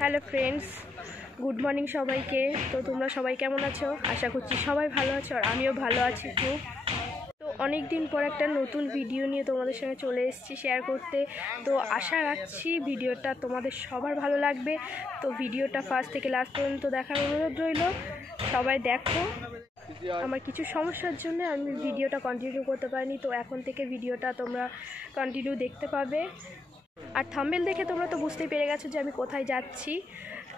Hello friends, good morning সবাইকে। তো তোমরা সবাই কেমন আছো? আশা করছি সবাই ভালো আছো, আর আমিও ভালো আছি খুব। তো অনেক দিন পর একটা নতুন ভিডিও নিয়ে তোমাদের সঙ্গে চলে এসেছি শেয়ার করতে। তো আশা রাখছি ভিডিওটা তোমাদের সবার ভালো লাগবে। তো ভিডিওটা ফার্স্ট থেকে লাস্ট পর্যন্ত দেখার অনুরোধ রইল। সবাই দেখো। আমার কিছু সমস্যার জন্য আমি ভিডিওটা কন্টিনিউ করতে পারিনি, তো এখন থেকে ভিডিওটা তোমরা কন্টিনিউ দেখতে পাবে। আর থাম্বনেল দেখে তোমরা তো বুঝতেই পেরে গেছো যে আমি কোথায় যাচ্ছি।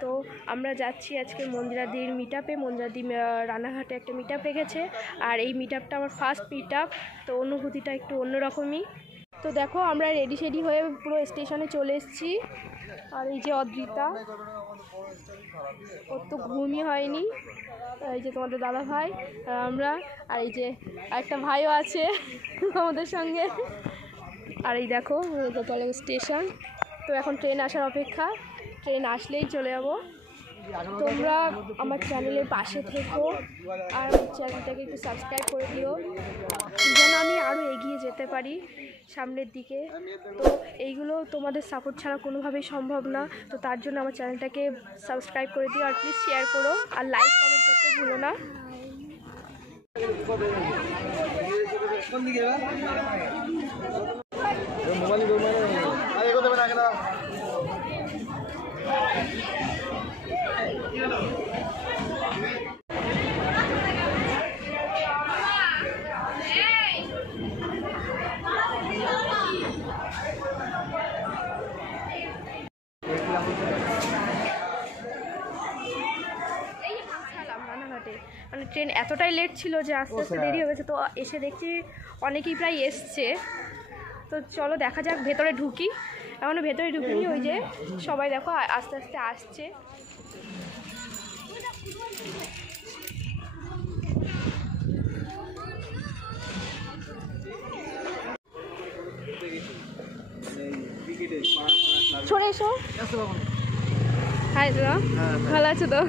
তো আমরা যাচ্ছি আজকে মন্দিরাদির মিট আপে। মন্দিরাদি রানাঘাটে একটা মিট আপ রেখেছে, আর এই মিট আপটা আমার ফার্স্ট মিট আপ, তো অনুভূতিটা একটু অন্যরকমই। তো দেখো আমরা রেডি শেডি হয়ে পুরো স্টেশনে চলে এসেছি। আর এই যে অদ্রিতা, ওর তো ঘুমই হয়নি। এই যে তোমাদের দাদা ভাই আর আমরা, আর এই যে একটা ভাইও আছে আমাদের সঙ্গে। আর এই দেখো গোপালগঞ্জ স্টেশন। তো এখন ট্রেন আসার অপেক্ষা, ট্রেন আসলেই চলে যাব। তোমরা আমার চ্যানেলের পাশে থেকো, আর আমার চ্যানেলটাকে একটু সাবস্ক্রাইব করে দিও, যেন আমি আরও এগিয়ে যেতে পারি সামনের দিকে। তো এইগুলো তোমাদের সাপোর্ট ছাড়া কোনোভাবেই সম্ভব না। তো তার জন্য আমার চ্যানেলটাকে সাবস্ক্রাইব করে দিও, আর প্লিজ শেয়ার করো, আর লাইক কমেন্ট করতে ভুলো না। মানে ট্রেন এতটাই লেট ছিল যে আস্তে আস্তে দেরি হয়ে গেছে। তো এসে দেখছি অনেকেই প্রায় এসছে। তো চলো দেখা যাক, ভেতরে ঢুকি। এখনও ভেতরে ঢুকিনি, ওই যে সবাই দেখো আস্তে আস্তে আসছে। সরে এসো। হাই দাদা, ভালো আছো তো?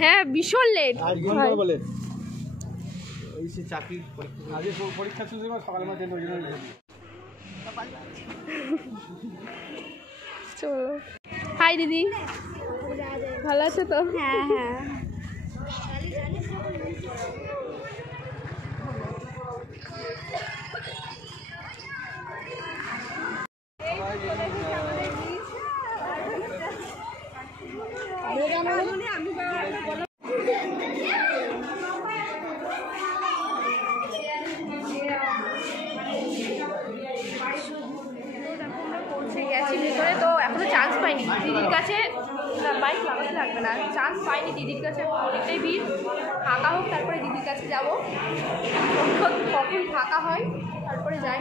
হ্যাঁ, ভীষণ লেট। চলো। হাই দিদি, ভালো আছো তো? হ্যাঁ হ্যাঁ। ভিতরে তো এখনো চান্স পাইনি দিদির কাছে, বাইক লাগাতে থাকবে না, চান্স পাইনি দিদির কাছে। অনেকটাই ভিড়, ফাঁকা হোক তারপরে দিদির কাছে যাবো। কখন ফাঁকা হয় তারপরে যাই।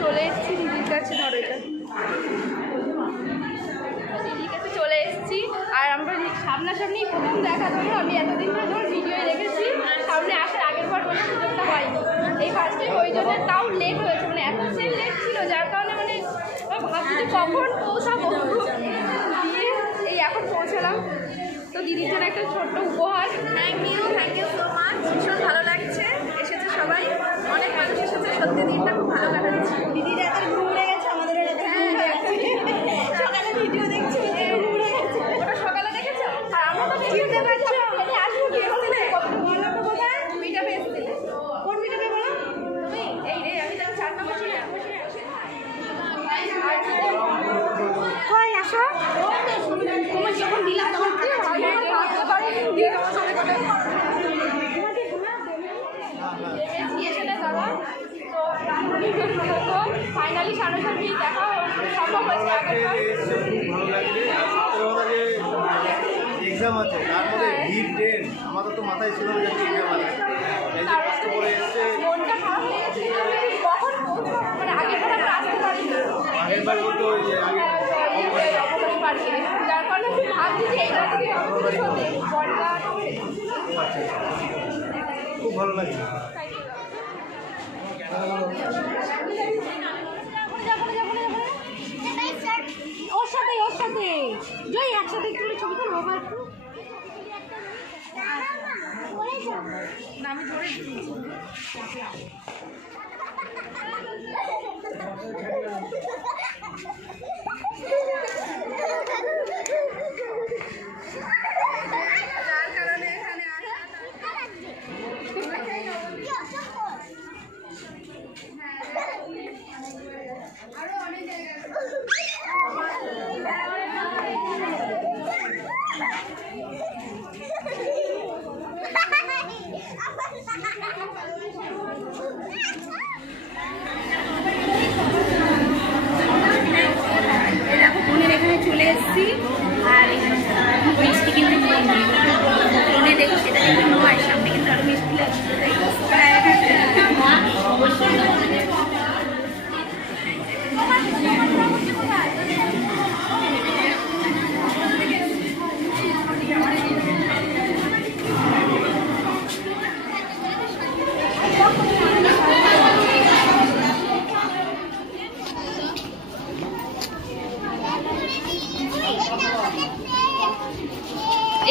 চলে এসেছি দিদির কাছে, ধরো এটা দিদির কাছে চলে এসেছি। আর আমরা সামনাসামনি প্রথম দেখা, ধরো আমি এতদিন ধরে ভিডিও দেখেছি, সামনে আসার আগের পর কোনো সুযোগটা হয়নি, এই ফার্স্টে। ওই জন্য তাও লেট হয়েছে, মানে এত সেল লেট ছিল যার কারণে মানে ভাবছি যে কখন পৌঁছাবো, দিয়ে এই এখন পৌঁছালাম। তো দিদির জন্য একটা ছোট্ট উপহার। Thank you so much. ভীষণ ভালো লাগছে, এসেছে সবাই, অনেক মানুষ এসেছে, সত্যি দিনটা খুব ভালো লাগাচ্ছে। দিদির এত ঘুম উড়ে গেছে, আমাদের সকালে ভিডিও দেখছি, ওটা সকালে দেখেছো? আর আমরা তো চিনতে পারছো আসবো কি হলে কোথায় মিট আপে এসেছিলে? কোন মিট আপে বলো তুমি? এই রে, আমি তো 4 নম্বর ছিল। কই আসো, তোমার যখন দিলাম তখন দিয়ে তোমার সাথে কথা ফাইনালি সামনাসামনি দেখা সম্ভব হয়েছে। এক্সাম আছে, তার মধ্যে ভিড় ট্রেন, আমাদের তো মাথায় ছিল না যে এক্সাম আছে, এই যে কষ্ট করে এসছে। মনটা খারাপ লেগেছে, কখন মানে আগের বার আমরা আসতে পারিনি, আগের বার বলতে ওই যে আগে অপবাড়ি পাঠিয়ে, যার কারণে খুব ভাবছি যে এইবার থেকে খুব ভালো লাগে। ওর সাথে জয় একসাথে একটু ছবি তো বাবা একটু চলে এসেছি আর মিষ্টি কিন্তু ফোনে দেখি সেটা দেখি নয়, সামনে কিন্তু আরো মিষ্টি লাগছে।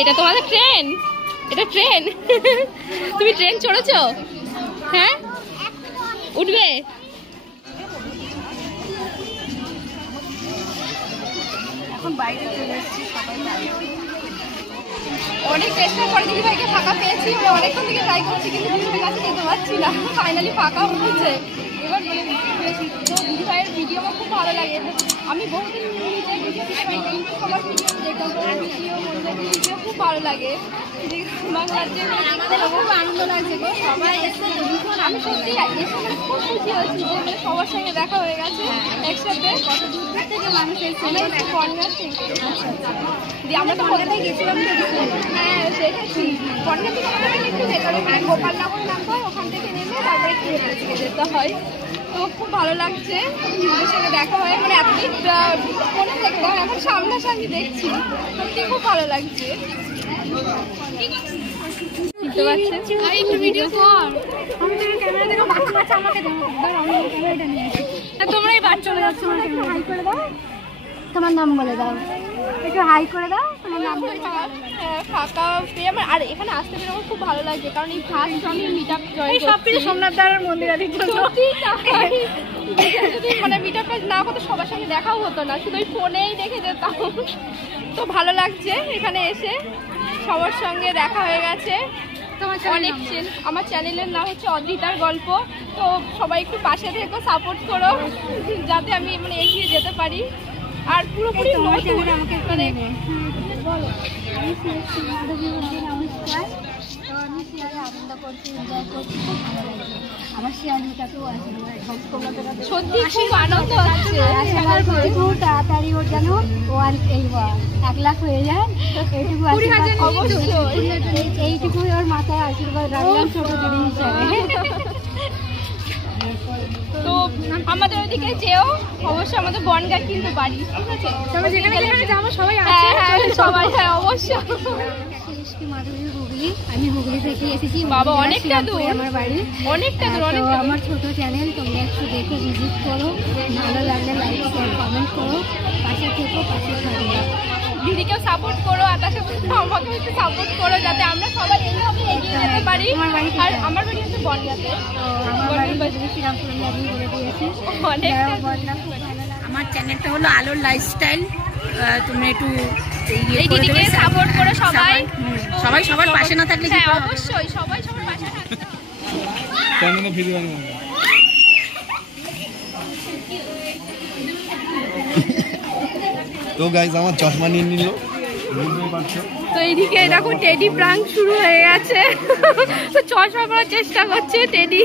এটা তোমাদের ট্রেন? এটা ট্রেন? তুমি ট্রেন চড়েছো? হ্যাঁ, উঠবে? এখন বাইরে চলে এসেছি, সবাই অনেক চেষ্টা করে দিদি ভাইকে ফাঁকা পেয়েছি, অনেকক্ষণ থেকে ট্রাই করছি কিন্তু দিদি ভাইয়ের কাছে যেতে পারছি না। ফাইনালি ফাঁকা হয়েছে, এবার পেয়েছি। তো দিদি ভাইয়ের ভিডিও আমার খুব ভালো লাগে। আমি বহুদিন নিজে ভিডিও দিতে পারি কিন্তু সবার ভিডিও দেখতাম, ভিডিও ভিডিও খুব ভালো লাগে। বাংলার যে আমাদের খুব আনন্দ লাগছে গো, সবাই এসে আমি সত্যি এসে খুব খুশি হয়েছি যে মানে সবার সঙ্গে দেখা হয়ে গেছে একসাথে। কত দূর থেকে মানুষ এসে আমরা তো কলকাতায় গেছিলাম, হ্যাঁ সেটা ঠিক। কলকাতা থেকে আমাদের একটু যেতে হবে, মানে গোপালনগরে নামতে হয়, ওখান থেকে নেমে তারপরে একটু যেতে হয়। তো খুব ভালো লাগছে দিদিদের সঙ্গে দেখা হয়, মানে এতদিন ফোনে দেখলাম, এখন সামনাসামনি দেখছি, সত্যি খুব ভালো লাগছে। তোমরা এবার চলে যাচ্ছ, হাই করে দাও, তোমার নাম বলে দাও, একটু হাই করে দাও, তোমার নাম বলে দাও। ফাঁকা পেয়ে আমার আর এখানে আসতে পেরে আমার খুব ভালো লাগছে, কারণ এই ফার্স্ট আমি মিট আপ জয়েন সব কিছু সোমনাথ দাঁড়ার মন্দির আছে, মানে মিট আপটা না হতো সবার সঙ্গে দেখাও হতো না, শুধু ওই ফোনেই দেখে যেতাম। তো ভালো লাগছে এখানে এসে, সবার সঙ্গে দেখা হয়ে গেছে। অনেক আমার চ্যানেলের নাম হচ্ছে অদ্রিতার গল্প, তো সবাই একটু পাশে থেকে সাপোর্ট করো যাতে আমি মানে এগিয়ে যেতে পারি। আর পুরোপুরি আমাকে মানে বলো, আমি নমস্কার। তো আমি শিয়ারে আনন্দ করছি, এনজয় করছি, খুব ভালো লাগছে। আমার শিয়ালিটাকেও আছে, সত্যি খুব আনন্দ হচ্ছে। খুব তাড়াতাড়ি ওর যেন 1 লাখ হয়ে যায়, এইটুকু অবশ্যই এইটুকুই ওর মাথায় আশীর্বাদ রাখলাম ছোট দিদি হিসাবে। তো আমাদের ওইদিকে যেও, অবশ্যই আমাদের বনগাঁ কিন্তু বাড়ি, ঠিক আছে? তবে যেখানে যেখানে যাবো সবাই সবাই, হ্যাঁ অবশ্যই। মাধুরী হুগলি, আমি হুগলি থেকে এসেছি। বাবা অনেকটা দূর আমার বাড়ি, অনেকটা দূর। আমার ছোট চ্যানেল, তোমরা একটু দেখো, ভিজিট করো, ভালো লাগলে লাইক শেয়ার কমেন্ট করো, পাশে থেকো, পাশে থাকবে। দিদিকেও সাপোর্ট করো, আর তার সাথে আমাকেও একটু সাপোর্ট করো যাতে আমরা সবাই এইভাবে এগিয়ে যেতে পারি। আর আমার বাড়ি হচ্ছে বনগাঁতে, শ্রীরামপুরে আমি বলে দিয়েছি। আমার চ্যানেলটা হলো আলোর লাইফস্টাইল, তুমি একটু এই দিদিকে সাপোর্ট করো সবাই। সবাই সবার পাশে না থাকলে হ্যাঁ অবশ্যই সবাই সবার পাশে থাকতে হবে। তো গাইস আমার চশমা নিয়ে নিল। তো এইদিকে দেখো টেডি প্রাঙ্ক শুরু হয়ে গেছে, তো চশমা পরার চেষ্টা করছে টেডি।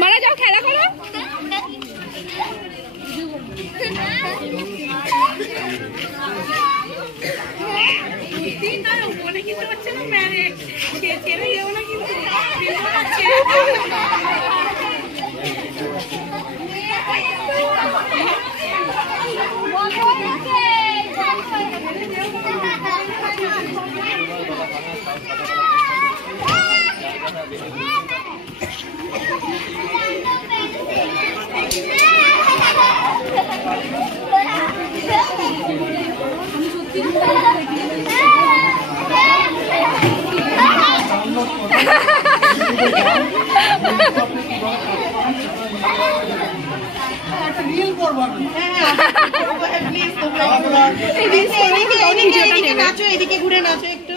মারা যাও, খেলা করো। এদিকে ঘুরে নাচো একটু।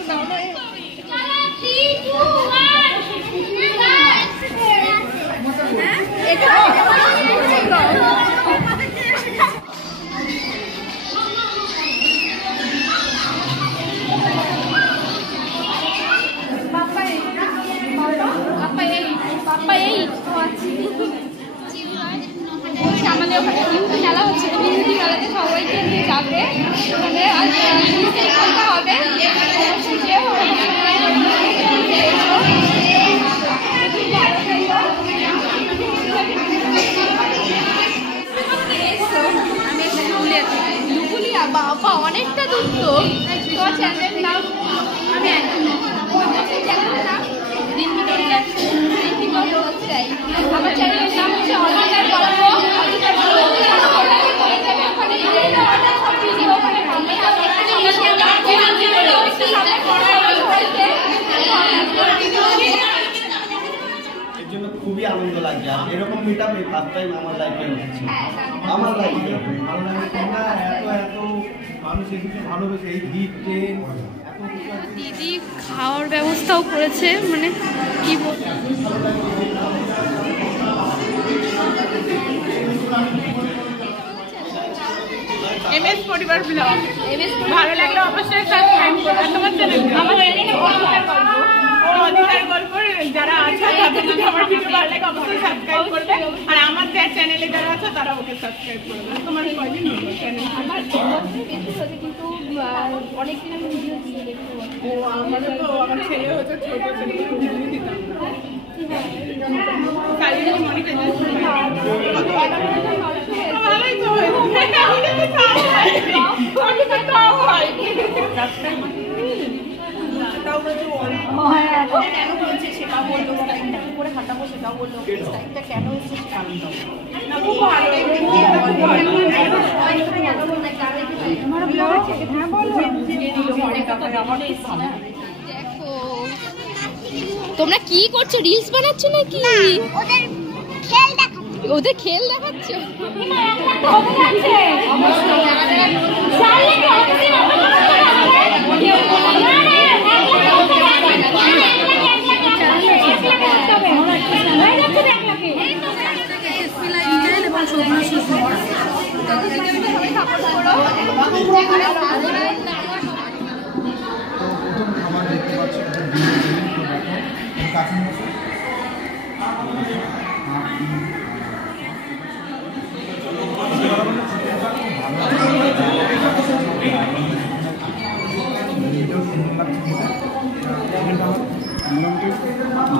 আমাদের ওখানে বিহুতি মেলা হচ্ছে, বিহুতি মেলাতে সবাইকে নিয়ে যাবে, ওখানে হবে লুকুলিয়া। বাবা অনেকটা দূর তো। তোমার চ্যানেলের নাম? আমি চ্যানেলের নাম আমার চ্যানেলের নাম হচ্ছে অনিতার গল্প। এর জন্য খুবই আনন্দ লাগছে। আর এরকম মিটআপে ফার্স্ট টাইম আমার লাইফে হচ্ছে। আমার লাইফে ভালো লাগে তোমরা এত মানুষ এদিকে ভালোবেসে এই ভিড় ট্রেন এত কিছু আছে। দিদি খাওয়ার ব্যবস্থাও করেছে, মানে কি বলবো। MS পরিবার ব্লগ ভালো লাগলে অবশ্যই সাবস্ক্রাইব করবে। তোমার চ্যানেল আমার অধিকার গল্প যারা আছে তাদের যদি আমার ভিডিও ভালো লাগে অবশ্যই সাবস্ক্রাইব করবে। আর আমার চ্যানেলে যারা আছে তারা ওকে সাবস্ক্রাইব করবে। তোমার কয়দিন হলো চ্যানেল? কিন্তু অনেকদিন আমি ভিডিও দিয়ে দেখতে পাবো। ও আমাদের তো আমার ছেলে হচ্ছে ছোট ছেলে ভিডিও দিতাম কালকে মনিকে ভালোই তো কেন বলছে সেটা বললো, টাইমটা কি করে খাটাবো সেটাও বললো, টাইমটা কেন এসেছে সেটা দেখো তোমরা কি করছো, রিলস বানাচ্ছ নাকি? ওদের খেল দেখাচ্ছ?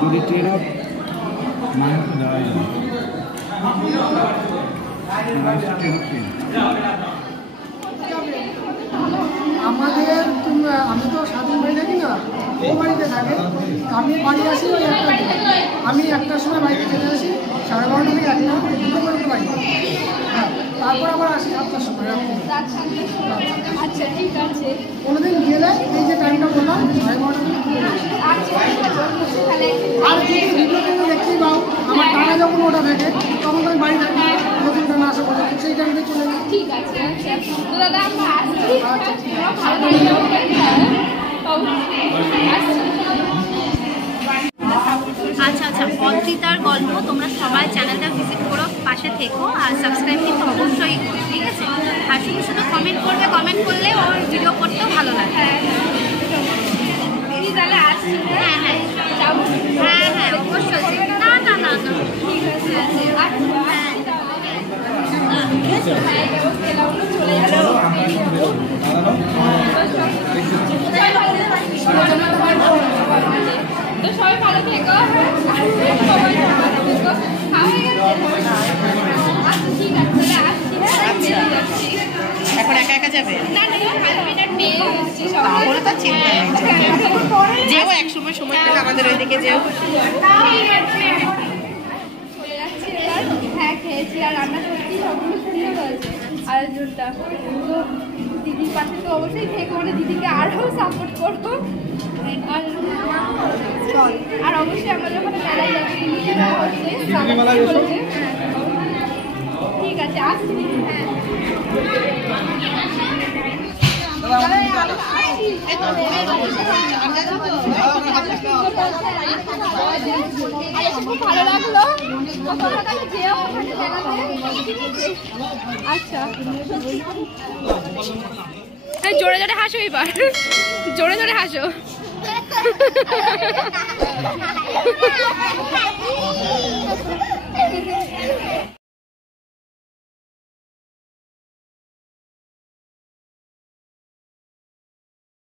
যদি ট্রেন অফ আমাদের আমি তো স্বাধীন বাড়ি থাকি না, ও বাড়িতে থাকে। আমি বাড়ি আসি ওই 1টার দিকে। আমি 1টার সময় বাড়িতে চলে আসি, 12:30 থেকে 1টা 2টো পর্যন্ত বাড়ি। হ্যাঁ, তারপর আবার আসি 7টার সময়। আচ্ছা ঠিক আছে। কোনোদিন গেলে এই যে টাইমটা বললাম 12:30 থেকে 2টো। আর যদি ভিডিওতে দেখতেই পাও আমার টানা যখন ওটা থাকে তখন আমি বাড়ি থাকি, নতুন টানা আসা পর্যন্ত সেই টাইমটা চলে যাই। ঠিক আছে। আচ্ছা তো দাদা আমরা আসছি। আচ্ছা ঠিক আছে। ভালো আচ্ছা আচ্ছা, অদ্রিতার গল্প তোমরা সবাই চ্যানেলটা ভিজিট করো, পাশে থেকো আর সাবস্ক্রাইব কিন্তু অবশ্যই করো, ঠিক আছে? আর শুধু শুধু কমেন্ট করবে, কমেন্ট করলে ওর ভিডিও করতেও ভালো লাগে। দিদি তাহলে আসছি। হ্যাঁ হ্যাঁ হ্যাঁ হ্যাঁ অবশ্যই। না না না না ঠিক আছে হ্যাঁ। তো সবাই ভালো থেকো, সবাই ভালো থেকো। আচ্ছা ঠিক আছে, আসছি। এখন একা একা যাবে? না না 5 মিনিট নিয়ে এসেছি সবাই। তাহলে তো চিন্তা নেই, যেও একসময় সময় পেলে আমাদের ওইদিকে যেও। চলে যাচ্ছি এবার। হ্যাঁ খেয়েছি, আর রান্না সত্যি সবগুলো সুন্দর হয়েছে আয়োজনটা। তো দিদির পাশে তো অবশ্যই থেকো, মানে দিদিকে আরও সাপোর্ট করবো। আর অবশ্যই আমরা যখন মেলায় যাচ্ছি ঠিক আছে আসছি। খুব ভালো লাগলো, আচ্ছা জোরে জোরে হাসো, এবার জোরে জোরে হাসো।